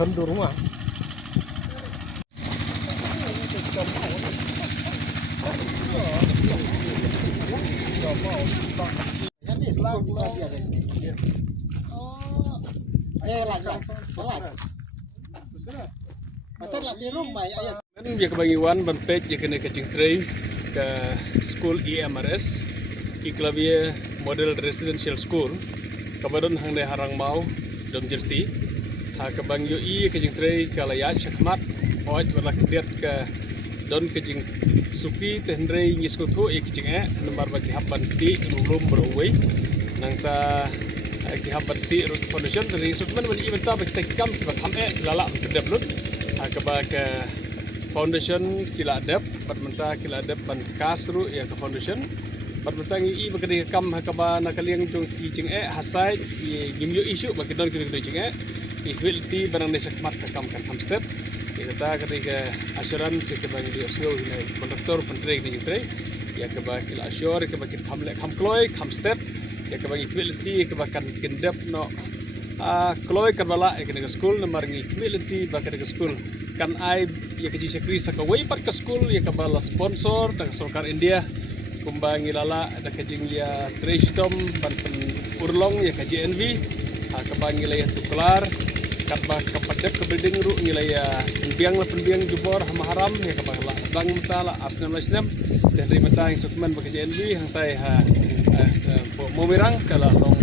chun du rumah. Nan dia kebangiwan benpej ya kena kecing tray ke school EMRS iklavia model residential school kabadon hang de harang mau dom jerti ha kabang yo I kecing tray kalaya syakmat oj berlak diat ke don kecing suki tendre ngiskotu kecing nomor bagi haban ti ulum berowei nang ta ki haban ti root foundation dari sukman bani ibenta bagi tekam bakam lala kedablut ha kabak foundation kila adab patmenta kila adab ban kasru ya ke foundation patmenta ngi bagade kam hakaba nakaliang jong teaching hasai gimyo issue bagi don kini teaching equality barang desak mat kam kan hamstep kita ketika assurance ke bagi di osio ini kontraktor pentrek ni tre ya ke bagi kila assure ke bagi hamle hamkloy hamstep ya ke bagi equality ke bakan kendap no kloy karbala ke school nomor ngi equality bagi ke school kan ai ya keji sekri sakawai par ke school ya kabala sponsor tang sarkar India kumbangi lala ada kejing ya Tristom banten urlong ya keji NV kabangi la ya tuklar kabah kapadep ke building ru ngilaya biang la penbiang jubor haram ya kabala sedang mentala arsenal islam dan rimata yang sukman bagi NV hang tai momirang kala long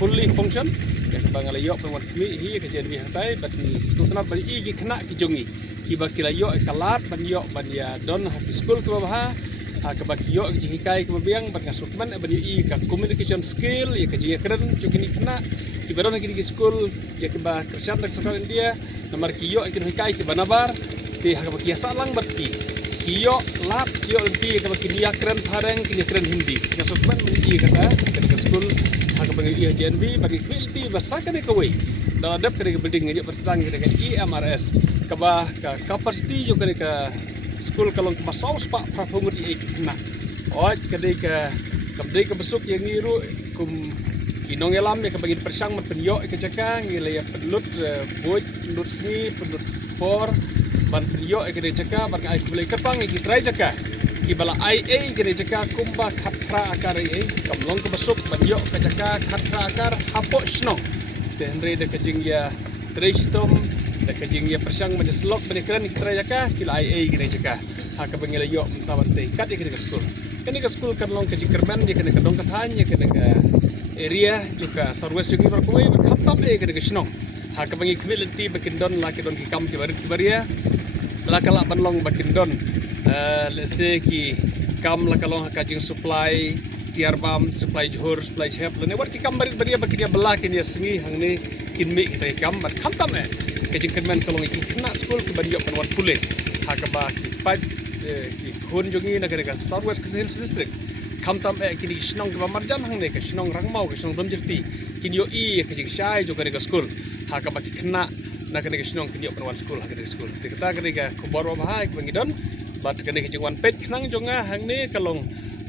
fully function ya kabang la yok pemot mi hi keji NV hang tai bat ni skutna bali igi kena kijungi kiba kila yo kalat ban yo ban ya don high school ke bawah kabak yo jihikai ke biang ban sukman ban yo ka communication skill ya ke jia keren jukini kena kiba don high school ya kiba kerjaan dak sekolah India nomor kiyo ke hikai ke banabar ti kabak ya salang berki kiyo lat yo lenti kabak dia keren pareng kia keren Hindi ka sukman ban yo kata ke school kabak yo JNB bagi quality basakan ke way dalam adab ke building ngajak bersedang ke EMRS kabah kapasiti juga ke school kalong masau spak prapungut na oj kadai ke besuk yang ngiru kum inong elam ya kabagi persang mat penyo ke jaka ngila ya pelut boj indut sni pelut por ban penyo ke jaka bar ai boleh kerpang ki trai jaka ki bala IA ke jaka kumba khatra akar ai kamlong ke besuk ban yo ke jaka khatra akar hapo snong tenre de kejing ya Tristom da kajing ya persang banyak slok banyak keren kita jaka kila IA kena jaka hak bangila yo mentawan teh kat ke school kan long kajing kerban je kena kedong katanya kena ke area juga sarwes juga berkuai berkapap kena ke snong hak bangi quality bakindon la kedon ki kam ki baria la kala banlong bakindon let's say ki kam la kalong kajing supply tiarbam supply johor supply hep lene war ki kam baria bakidia belakin ya sengi hang ni kinmi kita kam bar khamtam kejing kerman kalong iki kena school ke badi yok penwat pulih hakaba ki pipe ki khun jongi na kereka southwest hills district khamtam kini snong ke marjan hang ne ke snong rangmau ke snong domjerti kini yo kejing syai jo kereka school hakaba ki kena na kereka snong kini yok penwat school kereka school kita kereka kubor bahai bangidon bat kene kejing wan pet kenang jonga hang ne kalong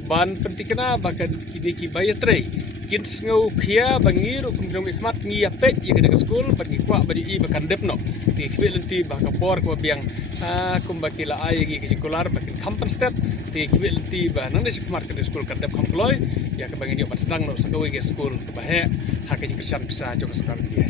ban penting kena bahkan kini ki bayatre kids ngau khia bangiru kumjong ismat ngi apet ye ke school bagi kwa bagi bakan depno ti kwelenti baka por ko biang kumbakila ai gi ke sekolah bagi kampen state ti kwelenti ba nang de smart ke school kan dep komploy ya ke bangi yo sedang no sanggawi ke school ke bahe hak ke kerjaan bisa joko sekarang dia